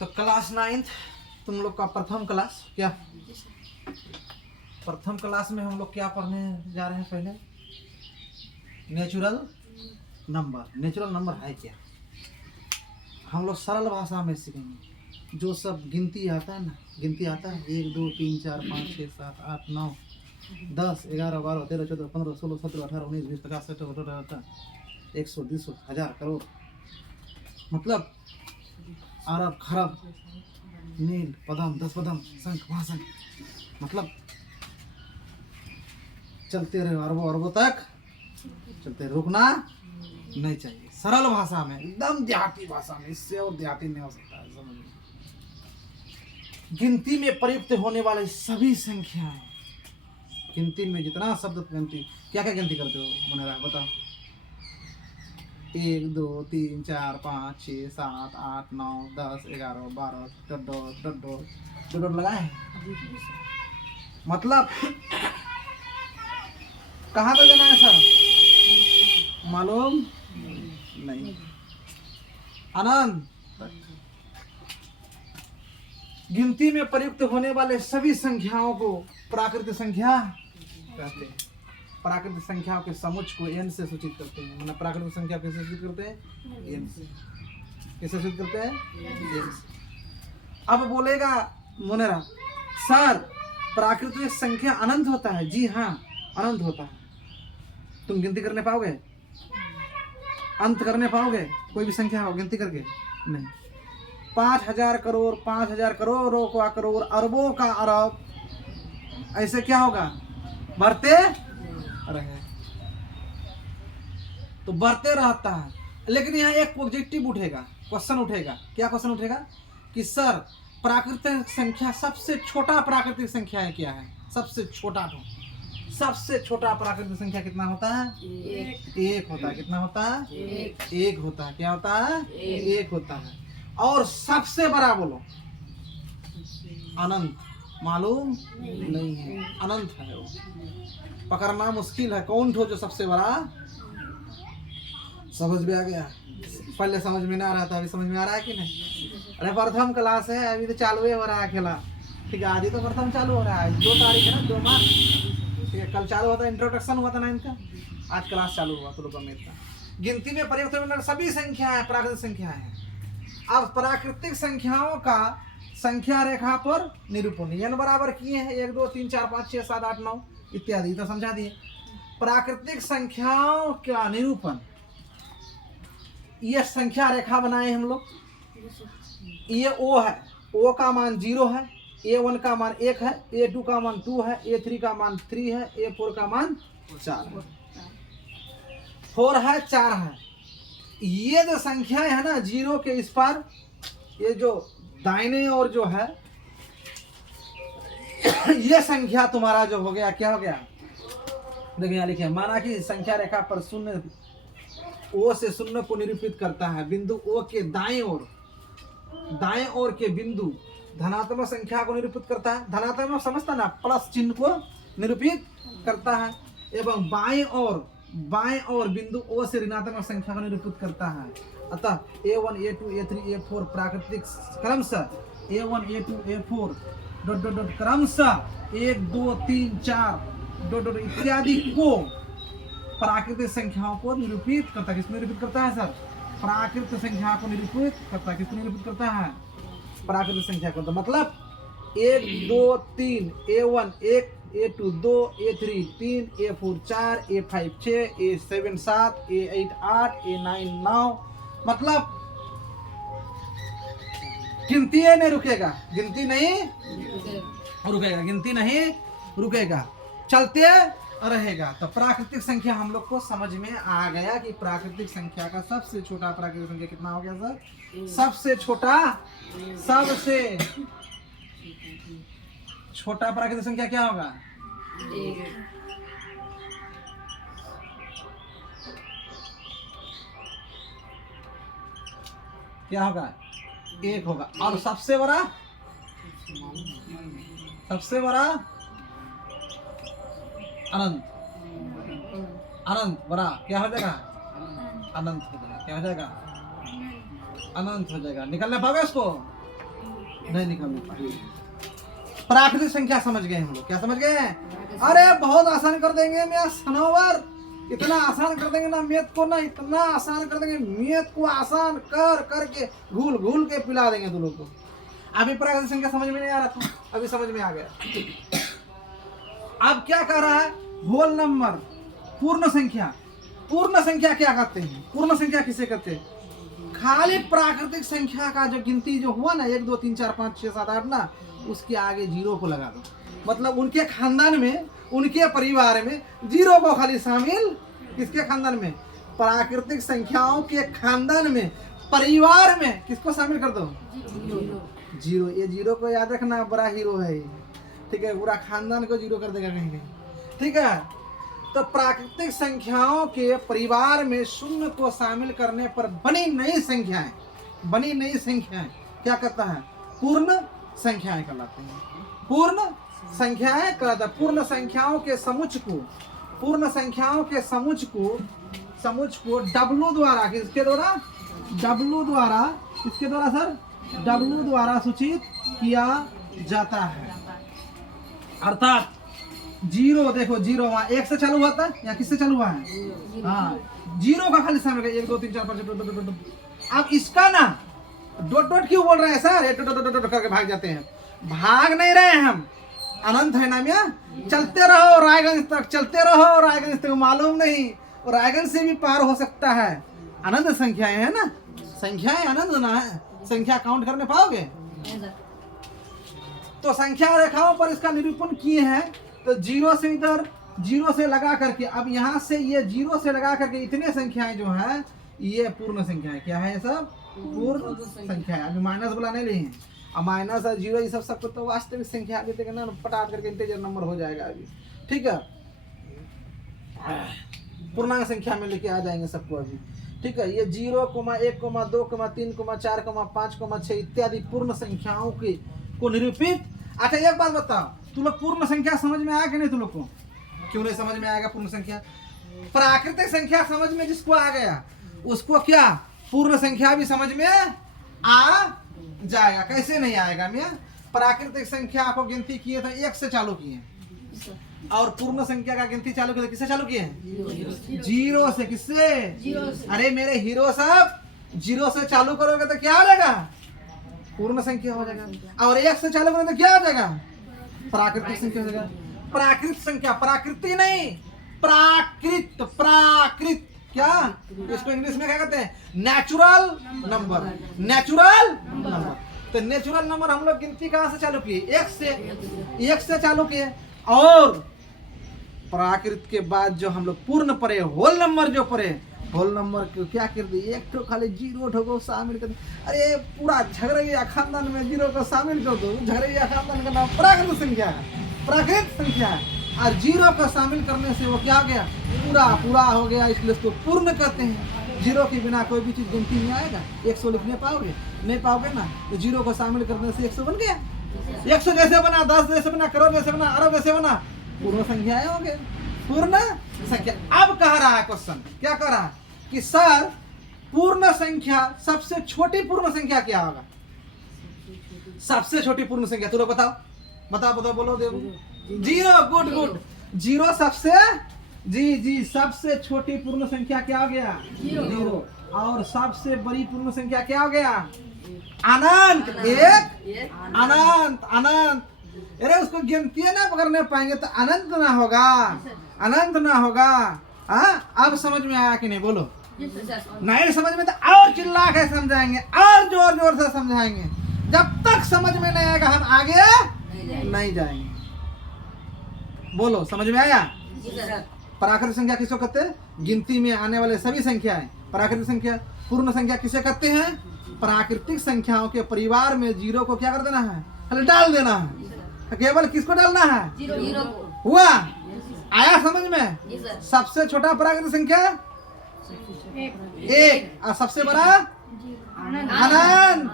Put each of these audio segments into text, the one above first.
तो class 9th तुम लोग का प्रथम क्लास क्या, प्रथम क्लास में हम लोग क्या पढ़ने जा रहे हैं? पहले नेचुरल नंबर। नेचुरल नंबर है क्या, हम लोग सरल भाषा में सीखेंगे। जो सब गिनती आता है ना, गिनती आता है 1 2 3 4 5 6 7 8 9 10 11 12 13 14 15 16 17 18 19 20 50 60 70 80 100 200 1000 करोड़, मतलब अरब खरब नील पदम दस पदम शंख महाशंख, मतलब चलते रहे अरबों अरबों तक चलते, रुकना नहीं चाहिए। सरल भाषा में, एकदम देहाती भाषा में, इससे और देहाती नहीं हो सकता है समझ में। गिनती में प्रयुक्त होने वाले सभी संख्याएं, गिनती में जितना शब्द गिनती, क्या क्या गिनती करते हो मुनेरा बताओ? 1 2 3 4 5 6 7 8 9 10 11 12 डॉट लगाए, मतलब कहाँ पे जाना है सर मालूम नहीं। आनंद, गिनती में प्रयुक्त होने वाले सभी संख्याओं को प्राकृतिक संख्या कहते हैं। प्राकृतिक संख्याओं के समुच्चय को n से सूचित करते हैं। मतलब प्राकृतिक संख्या कैसे सूचित करते हैं? n से। कैसे सूचित करते हैं? n से। अब बोलेगा मुनेरा सर प्राकृतिक संख्या अनंत होता है? जी हाँ अनंत होता है। तुम गिनती करने पाओगे? अंत करने पाओगे? कोई भी संख्या हो गिनती करके? नहीं। 5000 करोड़ 5000 करोड़ों का करोड़ अरबों का अरब, ऐसे क्या होगा? बढ़ते रहे, तो बढ़ते रहता है। लेकिन यहाँ एक पॉजिटिव उठेगा, क्वेश्चन उठेगा। क्या क्वेश्चन उठेगा? कि सर प्राकृतिक संख्या सबसे छोटा प्राकृतिक संख्या है क्या है? सबसे छोटा तो सबसे छोटा प्राकृतिक संख्या कितना होता है? एक होता है। कितना होता है? एक होता है। क्या होता है? एक होता है। और सबसे बड़ा बोलो? अनंत। मालूम नहीं है, अनंत है वो, पकड़ना मुश्किल है। कौन ठो जो सबसे बड़ा? समझ में आ गया? पहले समझ में ना आ रहा था, अभी समझ में आ रहा है कि नहीं? अरे प्रथम क्लास है, अभी तो चालू ही हो रहा है खेला। ठीक है, आज ही तो प्रथम चालू हो रहा है। 2 तारीख है ना, 2 मार्च। ठीक है, कल चालू होता है, इंट्रोडक्शन हुआ था 9th का, आज क्लास चालू हुआ तो लोग का। गिनती में प्रयुक्त होने सभी संख्याएं प्राकृतिक संख्याएं हैं। अब प्राकृतिक संख्याओं का संख्या रेखा पर निरूपण n बराबर किए हैं 1 2 3 4 5 6 7 8 9 इत्यादि, तो समझा दिए। प्राकृतिक संख्याओं का निरूपण, ये संख्या रेखा बनाए हम लोग। ये O है, O का मान 0 है, A1 का मान 1 है, A2 का मान 2 है, A3 का मान 3 है, A4 का मान 4 है। 4 है 4 है। ये जो संख्याएं है ना 0 के इस पार, ये जो दाहिने और जो है ये संख्या तुम्हारा जो हो गया, क्या हो गया? देखिए यहाँ लिखे, माना कि संख्या रेखा पर शून्य O से शून्य को निरूपित करता है। बिंदु O के दाएं ओर के बिंदु धनात्मक संख्या को निरूपित करता है। धनात्मक समझता ना, प्लस चिन्ह को निरूपित करता है। एवं बाएं ओर बिंदु O से ऋणात्मक संख्या को निरूपित करता है। अतः A1 A2 A3 A4 प्राकृतिक क्रमशः A1 A2 A4 डॉट क्रमशः 1 2 3 4 डॉट इत्यादि को प्राकृतिक संख्याओं को निरूपित करता है। किसको निरूपित करता है सर? प्राकृतिक संख्या को निरूपित करता है। किसको निरूपित करता है? प्राकृतिक संख्या को। तो मतलब 1 2 3 A1 1 A2 2 A3 3 A4 4 A5 6 A7 7 A8 8 A9 9, मतलब गिनती नहीं रुकेगा, गिनती नहीं रुकेगा, गिनती नहीं रुकेगा, चलते रहेगा। तो प्राकृतिक संख्या हम लोग को समझ में आ गया कि प्राकृतिक संख्या का सबसे छोटा प्राकृतिक संख्या कितना हो गया सर? सबसे छोटा प्राकृतिक संख्या क्या होगा? क्या होगा? 1 होगा। और सबसे बड़ा अनंत। अनंत बड़ा क्या हो जाएगा? अनंत हो जाएगा। क्या हो जाएगा? अनंत हो जाएगा। निकलने पाओगे इसको? नहीं निकालने पाएंगे। प्राकृतिक संख्या समझ गए हम लोग, क्या समझ गए हैं? अरे बहुत आसान कर देंगे मैं सनोवर, इतना आसान कर देंगे ना मैथ को, ना इतना आसान कर देंगे मैथ को, आसान कर करके घूल घूल के पिला देंगे तुम लोग को। अभी प्राकृतिक संख्या समझ में नहीं आ रहा था, अभी समझ में आ गया। अब क्या कह रहा है? होल नंबर, पूर्ण संख्या। पूर्ण संख्या क्या कहते हैं? पूर्ण संख्या किसे कहते हैं? खाली प्राकृतिक संख्या का जो गिनती जो हुआ ना 1 2 3 4 5 6 7 8 ना, उसके आगे जीरो को लगा दो। मतलब उनके खानदान में, उनके परिवार में जीरो को खाली शामिल, किसके खानदान में? प्राकृतिक संख्याओं के खानदान में, परिवार में किसको शामिल कर दो? जीरो। ये जीरो को याद रखना, बड़ा हीरो है, ठीक है? पूरा खानदान को जीरो कर देगा कहीं कहीं, ठीक है? तो प्राकृतिक संख्याओं के परिवार में शून्य को शामिल करने पर बनी नई संख्याएं, बनी नई संख्याएं क्या कहता है? पूर्ण संख्याएं कहलाती हैं। पूर्ण संख्याएं कहलाता है। पूर्ण संख्याओं के समुच्च को, पूर्ण संख्याओं के समुच्च को W द्वारा, किसके द्वारा? W द्वारा, किसके द्वारा सर? W द्वारा सूचित किया जाता है। अर्थात जीरो, देखो जीरो वहाँ 1 से चालू हुआ था या किससे चालू हुआ है? हाँ, जीरो का खाली शामिल 1 2 3 4 5 6 7 8। अब इसका ना डॉट डॉट क्यों बोल रहे हैं सर? ये डॉट डॉट डॉट करके भाग जाते हैं। भाग नहीं रहे हम, अनंत है ना मियाँ, चलते रहो रायगंज तक, चलते रहो रायगंज तक। मालूम नहीं रायगंज से भी पार हो सकता है। अनंत संख्याएं है ना, संख्याएं अनंत ना है, संख्या काउंट करने पाओगे? तो संख्या रेखाओं पर इसका निरूपण किए हैं। तो जीरो से इधर, जीरो से लगा करके, अब यहाँ से ये जीरो से लगा करके इतने संख्याएं जो है ये पूर्ण संख्याएं। क्या है ये सब? पूर्ण संख्याएं। अभी माइनस वाला नहीं लिए, अब माइनस और जीरो ये सब तो वास्तविक संख्या आगे तक ना पटाट करके इंटीजर नंबर हो जाएगा अभी, ठीक है? पूर्णांक संख्या में लेके आ जाएंगे सबको अभी, ठीक है? ये 0, 1, 2, 3, 4, 5, 6 इत्यादि पूर्ण संख्याओं की को निरूपित। अच्छा एक बात बताओ, तुम लोग पूर्ण संख्या समझ में आया कि नहीं? तुम लोग को क्यों नहीं समझ में आएगा पूर्ण संख्या? प्राकृतिक संख्या समझ में जिसको आ गया उसको क्या पूर्ण संख्या भी समझ में आ जाएगा। कैसे नहीं आएगा मियाँ? प्राकृतिक संख्या को गिनती किए तो 1 से चालू किए, और पूर्ण संख्या का गिनती चालू किए तो किससे चालू किए? 0 से। किससे? अरे मेरे हीरो सब 0 से चालू करोगे तो क्या हो जाएगा? पूर्ण संख्या हो जाएगा। और 1 से चालू करोगे तो क्या हो जाएगा? प्राकृतिक संख्या हो जाएगा। प्राकृत संख्या, प्रकृति नहीं, प्राकृत, प्राकृत क्या? इसको इंग्लिश में क्या कहते हैं? Natural number, natural number. तो नेचुरल नंबर हम लोग गिनती कहाँ से चालू किए? 1 से चालू किए। और प्राकृत के बाद जो हम लोग पूर्ण पढ़े, होल नंबर जो पढ़े, होल नंबर को क्या कर दिए? एक तो खाली 0 को शामिल कर। अरे पूरा झगड़िया खानदान में 0 को शामिल कर दो। झगड़िया खानदान का नाम प्राकृत संख्या है, प्राकृत संख्या है। और 0 को शामिल करने से वो क्या हो गया? पूरा हो गया, इसलिए उसको पूर्ण कहते हैं। 0 के बिना कोई भी चीज गिनती नहीं आएगा। 100 लिखने पाओगे? नहीं पाओगे ना। तो 0 को शामिल करने से 100 बन गया। 100 जैसे बना, 10 जैसे बना, करोड़ जैसे बना, अरब जैसे बना, पूर्ण संख्याएं हो गए, पूर्ण संख्या। अब कह रहा है क्वेश्चन, क्या कह रहा है कि सर पूर्ण संख्या, सबसे छोटी पूर्ण संख्या क्या होगा? सबसे छोटी पूर्ण संख्या तुम लोग बताओ, बताओ बताओ, बोलो देखो। 0। Good good. 0 सबसे, जी सबसे छोटी पूर्ण संख्या क्या हो गया? 0। और सबसे बड़ी पूर्ण संख्या क्या हो गया? अनंत। एक अनंत, अनंत। अरे उसको गिनती ना पकड़ने पाएंगे तो अनंत ना होगा, अनंत ना होगा। हाँ, अब समझ में आया कि नहीं? बोलो। नहीं समझ में तो और चिल्ला के समझाएंगे, और जोर जोर से समझाएंगे। जब तक समझ में नहीं आएगा हम आगे नहीं जाएंगे। बोलो, समझ में आया? प्राकृतिक संख्या किसको कहते हैं? गिनती में आने वाले सभी संख्याएं प्राकृतिक संख्या। पूर्ण संख्या किसे कहते हैं? प्राकृतिक संख्याओं के परिवार में 0 को क्या कर देना है? खाली डाल देना है। केवल किसको डालना है? 0 हुआ? आया समझ में? सबसे छोटा प्राकृतिक संख्या 1 और सबसे बड़ा अनंत।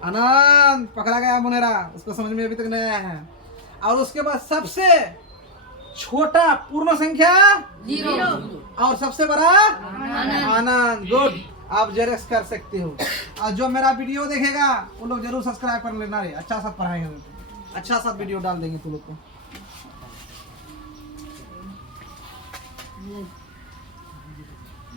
अनंत पकड़ा गया मुनेरा, उसको समझ में अभी तक नहीं आया है। और उसके बाद सबसे छोटा पूर्ण संख्या 0 और सबसे बड़ा अनंत। गुड। आप जेरेक्स कर सकते हो। और जो मेरा वीडियो देखेगा वो लोग जरूर सब्सक्राइब कर लेना रे, अच्छा सा पढ़ाएंगे, अच्छा सा वीडियो डाल देंगे तुम लोग को।